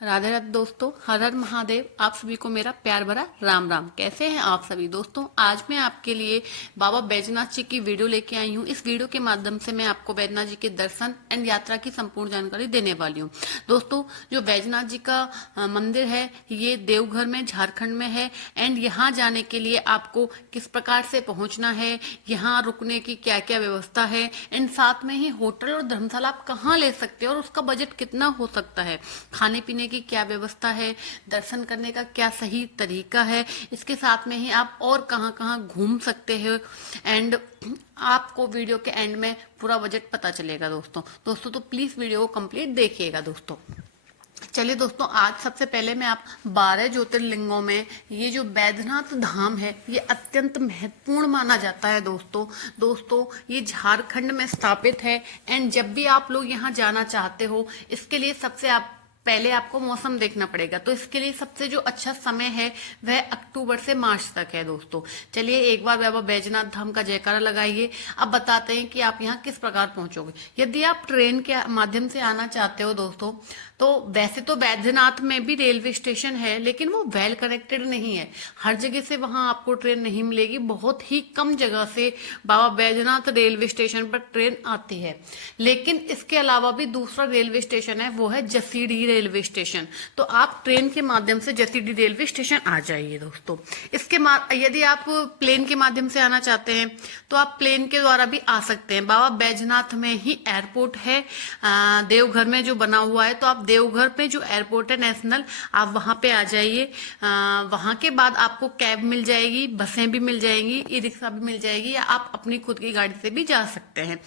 राधे राधे दोस्तों, हर हर महादेव। आप सभी को मेरा प्यार भरा राम राम। कैसे हैं आप सभी दोस्तों? आज मैं आपके लिए बाबा बैजनाथ जी की वीडियो लेके आई हूँ। इस वीडियो के माध्यम से मैं आपको बैजनाथ जी के दर्शन एंड यात्रा की संपूर्ण जानकारी देने वाली हूँ। दोस्तों, जो बैजनाथ जी का मंदिर है ये देवघर में झारखंड में है। एंड यहाँ जाने के लिए आपको किस प्रकार से पहुंचना है, यहाँ रुकने की क्या क्या व्यवस्था है, एंड साथ में ही होटल और धर्मशाला आप कहाँ ले सकते हैं और उसका बजट कितना हो सकता है, खाने पीने की क्या व्यवस्था है, दर्शन करने का क्या सही तरीका है, इसके साथ में ही आप और कहाँ कहाँ घूम सकते हैं। एंड आपको वीडियो के एंड में पूरा बजट पता चलेगा दोस्तों तो प्लीज वीडियो को कंप्लीट देखिएगा दोस्तों। चलिए दोस्तों, आज सबसे पहले मैं आप 12 ज्योतिर्लिंगों में ये जो बैद्यनाथ धाम है ये अत्यंत महत्वपूर्ण माना जाता है दोस्तों ये झारखंड में स्थापित है। एंड जब भी आप लोग यहाँ जाना चाहते हो, इसके लिए सबसे आप पहले आपको मौसम देखना पड़ेगा। तो इसके लिए सबसे जो अच्छा समय है वह अक्टूबर से मार्च तक है दोस्तों। चलिए एक बार बाबा बैजनाथ धाम का जयकारा लगाइए। अब बताते हैं कि आप यहाँ किस प्रकार पहुंचोगे। यदि आप ट्रेन के माध्यम से आना चाहते हो दोस्तों, तो वैसे तो बैद्यनाथ में भी रेलवे स्टेशन है, लेकिन वो वेल कनेक्टेड नहीं है। हर जगह से वहां आपको ट्रेन नहीं मिलेगी। बहुत ही कम जगह से बाबा बैद्यनाथ रेलवे स्टेशन पर ट्रेन आती है। लेकिन इसके अलावा भी दूसरा रेलवे स्टेशन है, वो है जसीडीह रेलवे स्टेशन। तो आप ट्रेन के माध्यम से जसीडीह रेलवे स्टेशन आ जाइए दोस्तों। यदि आप प्लेन के माध्यम से आना चाहते हैं तो आप प्लेन के द्वारा भी आ सकते हैं। बाबा बैजनाथ में ही एयरपोर्ट है, देवघर में जो बना हुआ है। तो आप देवघर पे जो एयरपोर्ट है नेशनल, आप वहां पे आ जाइए। वहां के बाद आपको कैब मिल जाएगी, बसें भी मिल जाएंगी, ई रिक्शा भी मिल जाएगी, या आप अपनी खुद की गाड़ी से भी जा सकते हैं।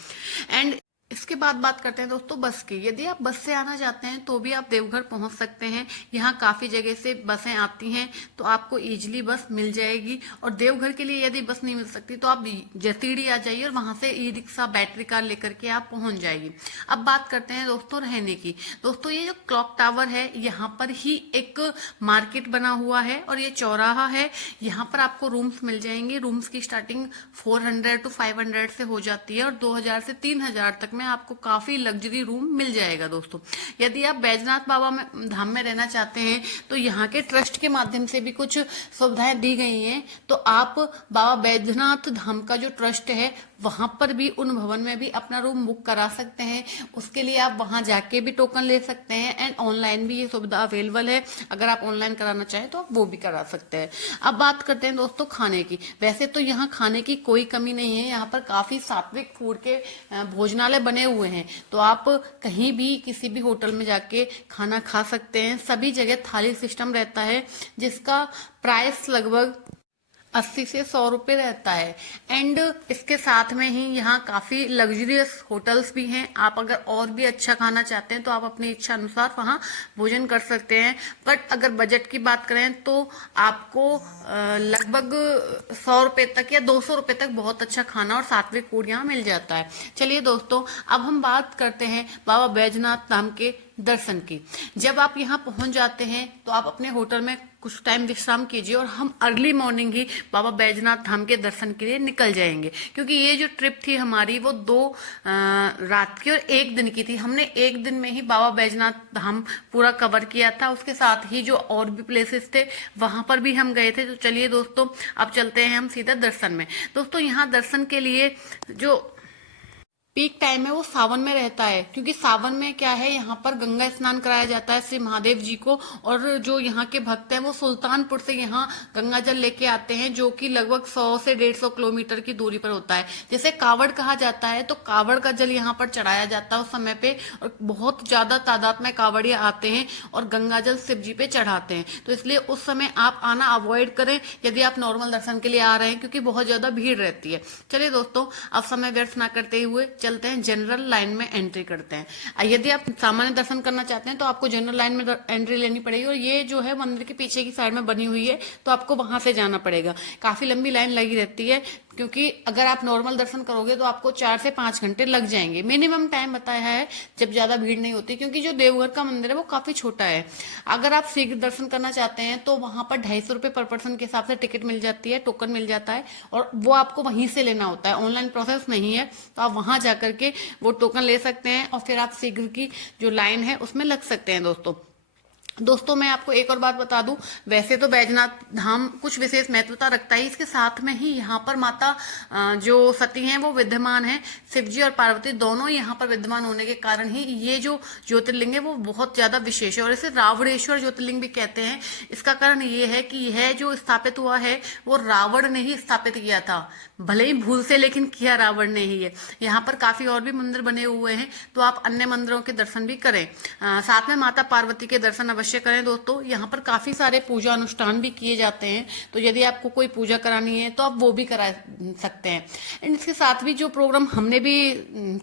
एंड इसके बाद बात करते हैं दोस्तों बस की। यदि आप बस से आना चाहते हैं तो भी आप देवघर पहुंच सकते हैं। यहाँ काफी जगह से बसें आती हैं, तो आपको इजीली बस मिल जाएगी। और देवघर के लिए यदि बस नहीं मिल सकती तो आप जसीडीह आ जाइए और वहां से ई रिक्शा बैटरी कार लेकर के आप पहुंच जाइए। अब बात करते हैं दोस्तों रहने की। दोस्तों ये जो क्लॉक टावर है, यहाँ पर ही एक मार्केट बना हुआ है और ये चौराहा है। यहाँ पर आपको रूम्स मिल जाएंगे। रूम्स की स्टार्टिंग 400 to 500 से हो जाती है और 2000 से 3000 तक में आपको काफी लग्जरी रूम मिल जाएगा दोस्तों। यदि आप बैजनाथ बाबा में धाम में रहना चाहते हैं तो यहाँ के ट्रस्ट के माध्यम से भी कुछ सुविधाएं दी गई हैं। तो आप बाबा बैजनाथ धाम का जो ट्रस्ट है वहां पर भी, उन भवन में भी अपना रूम बुक करा सकते हैं। उसके लिए आप वहां जाके भी टोकन ले सकते हैं। एंड ऑनलाइन भी ये सुविधा अवेलेबल है। अगर आप ऑनलाइन कराना चाहें तो आप वो भी करा सकते हैं। अब बात करते हैं दोस्तों खाने की। वैसे तो यहाँ खाने की कोई कमी नहीं है। यहाँ पर काफी सात्विक फूड के भोजनालय बने हुए हैं। तो आप कहीं भी किसी भी होटल में जाके खाना खा सकते हैं। सभी जगह थाली सिस्टम रहता है, जिसका प्राइस लगभग 80 से 100 रुपए रहता है। एंड इसके साथ में ही यहाँ काफी लग्जरियस होटल्स भी हैं। आप अगर और भी अच्छा खाना चाहते हैं तो आप अपनी इच्छा अनुसार वहाँ भोजन कर सकते हैं। बट अगर बजट की बात करें तो आपको लगभग 100 रुपए तक या 200 रुपए तक बहुत अच्छा खाना और सात्विक फूड यहाँ मिल जाता है। चलिए दोस्तों, अब हम बात करते हैं बाबा बैजनाथ धाम के दर्शन की। जब आप यहाँ पहुंच जाते हैं तो आप अपने होटल में कुछ टाइम विश्राम कीजिए और हम अर्ली मॉर्निंग ही बाबा बैजनाथ धाम के दर्शन के लिए निकल जाएंगे। क्योंकि ये जो ट्रिप थी हमारी वो 2 रात की और 1 दिन की थी। हमने 1 दिन में ही बाबा बैजनाथ धाम पूरा कवर किया था। उसके साथ ही जो और भी प्लेसेस थे वहां पर भी हम गए थे। तो चलिए दोस्तों, अब चलते हैं हम सीधा दर्शन में। दोस्तों यहाँ दर्शन के लिए जो पीक टाइम है वो सावन में रहता है। क्योंकि सावन में क्या है, यहाँ पर गंगा स्नान कराया जाता है श्री महादेव जी को। और जो यहाँ के भक्त हैं वो सुल्तानपुर से यहाँ गंगा जल लेके आते हैं, जो कि लगभग 100 से 150 किलोमीटर की दूरी पर होता है। जैसे कावड़ कहा जाता है, तो कावड़ का जल यहाँ पर चढ़ाया जाता है उस समय पे। और बहुत ज्यादा तादाद में कावड़िया आते हैं और गंगा जल शिव जी पे चढ़ाते हैं। तो इसलिए उस समय आप आना अवॉइड करें यदि आप नॉर्मल दर्शन के लिए आ रहे हैं, क्योंकि बहुत ज्यादा भीड़ रहती है। चलिए दोस्तों, अब समय व्यर्थ ना करते हुए चलते हैं जनरल लाइन में एंट्री करते हैं। यदि आप सामान्य दर्शन करना चाहते हैं तो आपको जनरल लाइन में एंट्री लेनी पड़ेगी। और ये जो है मंदिर के पीछे की साइड में बनी हुई है, तो आपको वहां से जाना पड़ेगा। काफी लंबी लाइन लगी रहती है, क्योंकि अगर आप नॉर्मल दर्शन करोगे तो आपको 4 से 5 घंटे लग जाएंगे। मिनिमम टाइम बताया है जब ज्यादा भीड़ नहीं होती, क्योंकि जो देवघर का मंदिर है वो काफी छोटा है। अगर आप शीघ्र दर्शन करना चाहते हैं तो वहां पर 250 रुपए पर पर्सन के हिसाब से टिकट मिल जाती है, टोकन मिल जाता है। और वो आपको वहीं से लेना होता है, ऑनलाइन प्रोसेस नहीं है। तो आप वहां जाकर के वो टोकन ले सकते हैं और फिर आप शीघ्र की जो लाइन है उसमें लग सकते हैं दोस्तों। दोस्तों मैं आपको एक और बात बता दूं, वैसे तो बैजनाथ धाम कुछ विशेष महत्वता रखता है, इसके साथ में ही यहाँ पर माता जो सती हैं वो विद्यमान है। शिव जी और पार्वती दोनों यहाँ पर विद्यमान होने के कारण ही ये जो ज्योतिर्लिंग है वो बहुत ज्यादा विशेष है और इसे रावणेश्वर ज्योतिर्लिंग भी कहते हैं। इसका कारण ये है कि यह जो स्थापित हुआ है वो रावण ने ही स्थापित किया था, भले ही भूल से, लेकिन किया रावण ने ही है। यहाँ पर काफी और भी मंदिर बने हुए हैं, तो आप अन्य मंदिरों के दर्शन भी करें। साथ में माता पार्वती के दर्शन अवश्य करें दोस्तों। यहाँ पर काफी सारे पूजा अनुष्ठान भी किए जाते हैं, तो यदि आपको कोई पूजा करानी है तो आप वो भी करा सकते हैं। एंड इसके साथ भी जो प्रोग्राम हमने भी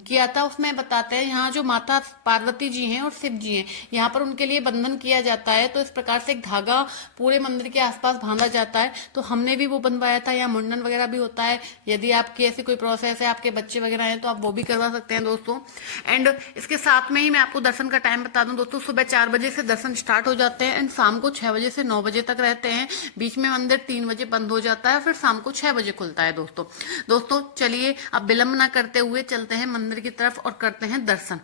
किया था उसमें बताते हैं, यहाँ जो माता पार्वती जी हैं और शिव जी हैं, यहाँ पर उनके लिए बंधन किया जाता है। तो इस प्रकार से एक धागा पूरे मंदिर के आसपास बांधा जाता है, तो हमने भी वो बनवाया था। यहाँ मुंडन वगैरह भी होता है, यदि आपकी ऐसी कोई प्रोसेस है, आपके बच्चे वगैरह हैं, तो आप वो भी करवा सकते हैं दोस्तों। एंड इसके साथ में ही मैं आपको दर्शन का टाइम बता दूं दोस्तों, सुबह 4 बजे से दर्शन स्टार्ट हो जाते हैं एंड शाम को 6 बजे से 9 बजे तक रहते हैं। बीच में मंदिर 3 बजे बंद हो जाता है, फिर शाम को 6 बजे खुलता है दोस्तों चलिए अब विलंब ना करते हुए चलते हैं मंदिर की तरफ और करते हैं दर्शन।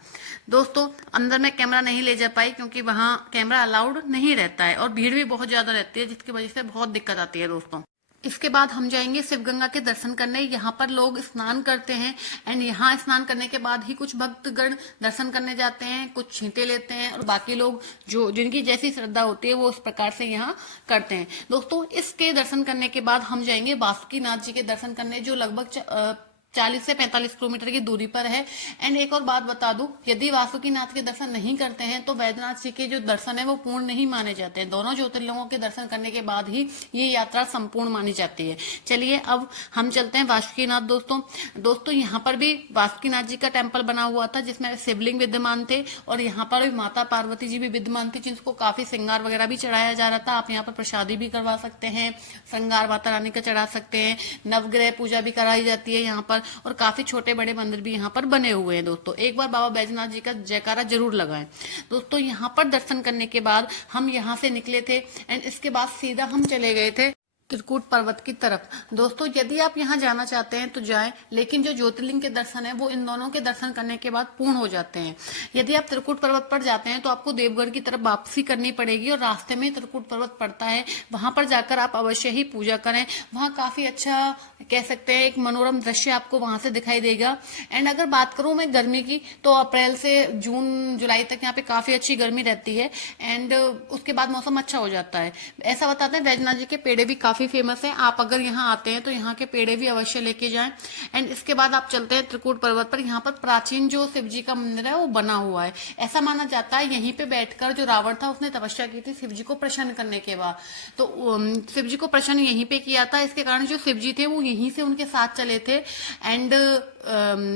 दोस्तों अंदर मैं कैमरा नहीं ले जा पाई क्योंकि वहां कैमरा अलाउड नहीं रहता है और भीड़ भी बहुत ज्यादा रहती है, जिसकी वजह से बहुत दिक्कत आती है दोस्तों। इसके बाद हम जाएंगे शिवगंगा के दर्शन करने। यहाँ पर लोग स्नान करते हैं एंड यहाँ स्नान करने के बाद ही कुछ भक्तगण दर्शन करने जाते हैं, कुछ छींटे लेते हैं और बाकी लोग जो जिनकी जैसी श्रद्धा होती है वो इस प्रकार से यहाँ करते हैं दोस्तों। इसके दर्शन करने के बाद हम जाएंगे बासुकीनाथ जी के दर्शन करने, जो लगभग 40 से 45 किलोमीटर की दूरी पर है। एंड एक और बात बता दूं, यदि वासुकीनाथ के दर्शन नहीं करते हैं तो बैद्यनाथ जी के जो दर्शन है वो पूर्ण नहीं माने जाते हैं। दोनों ज्योतिर्लिंगों के दर्शन करने के बाद ही ये यात्रा संपूर्ण मानी जाती है। चलिए अब हम चलते हैं वासुकीनाथ दोस्तों यहाँ पर भी वासुकीनाथ जी का टेम्पल बना हुआ था जिसमें शिवलिंग विद्यमान थे और यहाँ पर भी माता पार्वती जी भी विद्यमान थी, जिनको काफी श्रृंगार वगैरह भी चढ़ाया जा रहा था। आप यहाँ पर प्रसादी भी करवा सकते हैं, श्रृंगार माता रानी का चढ़ा सकते हैं, नवग्रह पूजा भी कराई जाती है यहाँ पर और काफी छोटे बड़े मंदिर भी यहाँ पर बने हुए हैं दोस्तों। एक बार बाबा बैजनाथ जी का जयकारा जरूर लगाएं दोस्तों। यहाँ पर दर्शन करने के बाद हम यहाँ से निकले थे एंड इसके बाद सीधा हम चले गए थे त्रिकूट पर्वत की तरफ। दोस्तों यदि आप यहाँ जाना चाहते हैं तो जाएं, लेकिन जो ज्योतिर्लिंग के दर्शन है वो इन दोनों के दर्शन करने के बाद पूर्ण हो जाते हैं। यदि आप त्रिकूट पर्वत पर जाते हैं तो आपको देवगढ़ की तरफ वापसी करनी पड़ेगी और रास्ते में त्रिकूट पर्वत पड़ता है, वहां पर जाकर आप अवश्य ही पूजा करें। वहां काफी अच्छा कह सकते हैं एक मनोरम दृश्य आपको वहां से दिखाई देगा। एंड अगर बात करूं मैं गर्मी की तो अप्रैल से जून जुलाई तक यहाँ पे काफी अच्छी गर्मी रहती है एंड उसके बाद मौसम अच्छा हो जाता है। ऐसा बताते हैं बैजनाथ जी के पेड़े भी काफी फेमस है, आप अगर यहाँ आते हैं तो यहाँ के पेड़े भी अवश्य लेके जाएं। एंड इसके बाद आप चलते हैं त्रिकूट पर्वत पर। यहाँ पर प्राचीन जो शिव जी का मंदिर है वो बना हुआ है। ऐसा माना जाता है यहीं पे बैठकर जो रावण था उसने तपस्या की थी शिव जी को प्रसन्न करने के बाद, तो शिव जी को प्रसन्न यहीं पे किया था। इसके कारण जो शिव जी थे वो यहीं से उनके साथ चले थे एंड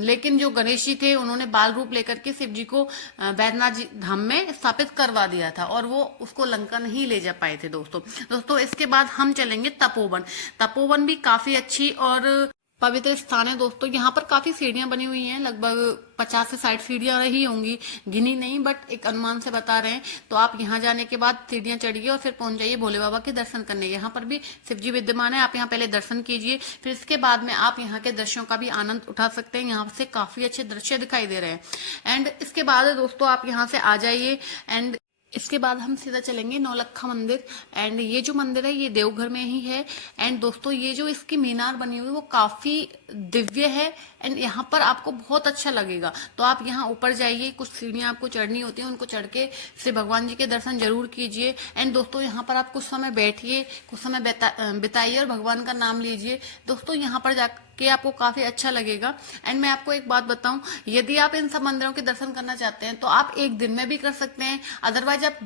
लेकिन जो गणेश जी थे उन्होंने बाल रूप लेकर के शिव जी को बैद्यनाथ जी धाम में स्थापित करवा दिया था और वो उसको लंका नहीं ले जा पाए थे दोस्तों। इसके बाद हम चलेंगे तपोवन भी काफी अच्छी और पवित्र स्थान है दोस्तों। यहाँ पर काफी सीढ़ियां बनी हुई हैं, लगभग 50 से 60 सीढ़ियां रही होंगी, गिनी नहीं बट एक अनुमान से बता रहे हैं। तो आप यहाँ जाने के बाद सीढ़ियां चढ़िए और फिर पहुंच जाइए भोले बाबा के दर्शन करने। यहाँ पर भी शिव जी विद्यमान है, आप यहाँ पहले दर्शन कीजिए, फिर इसके बाद में आप यहाँ के दृश्यों का भी आनंद उठा सकते हैं। यहाँ से काफी अच्छे दृश्य दिखाई दे रहे हैं। एंड इसके बाद दोस्तों आप यहाँ से आ जाइए एंड इसके बाद हम सीधा चलेंगे नौलखा मंदिर। एंड ये जो मंदिर है ये देवघर में ही है। एंड दोस्तों ये जो इसकी मीनार बनी हुई है वो काफी दिव्य है एंड यहाँ पर आपको बहुत अच्छा लगेगा। तो आप यहाँ ऊपर जाइए, कुछ सीढ़ियां आपको चढ़नी होती हैं, उनको चढ़ के श्री भगवान जी के दर्शन जरूर कीजिए। एंड दोस्तों यहाँ पर आप कुछ समय बैठिए, कुछ समय बिताइए और भगवान का नाम लीजिए दोस्तों। यहाँ पर जाके आपको काफी अच्छा लगेगा। एंड मैं आपको एक बात बताऊं, यदि आप इन सब मंदिरों के दर्शन करना चाहते हैं तो आप एक दिन में भी कर सकते हैं, अदरवाइज आप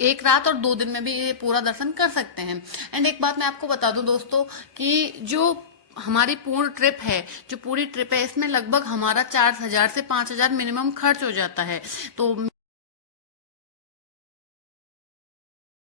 एक रात और 2 दिन में भी ये पूरा दर्शन कर सकते हैं। एंड एक बात मैं आपको बता दूं दोस्तों कि जो हमारी पूरी ट्रिप है इसमें लगभग हमारा 4000 से 5000 मिनिमम खर्च हो जाता है। तो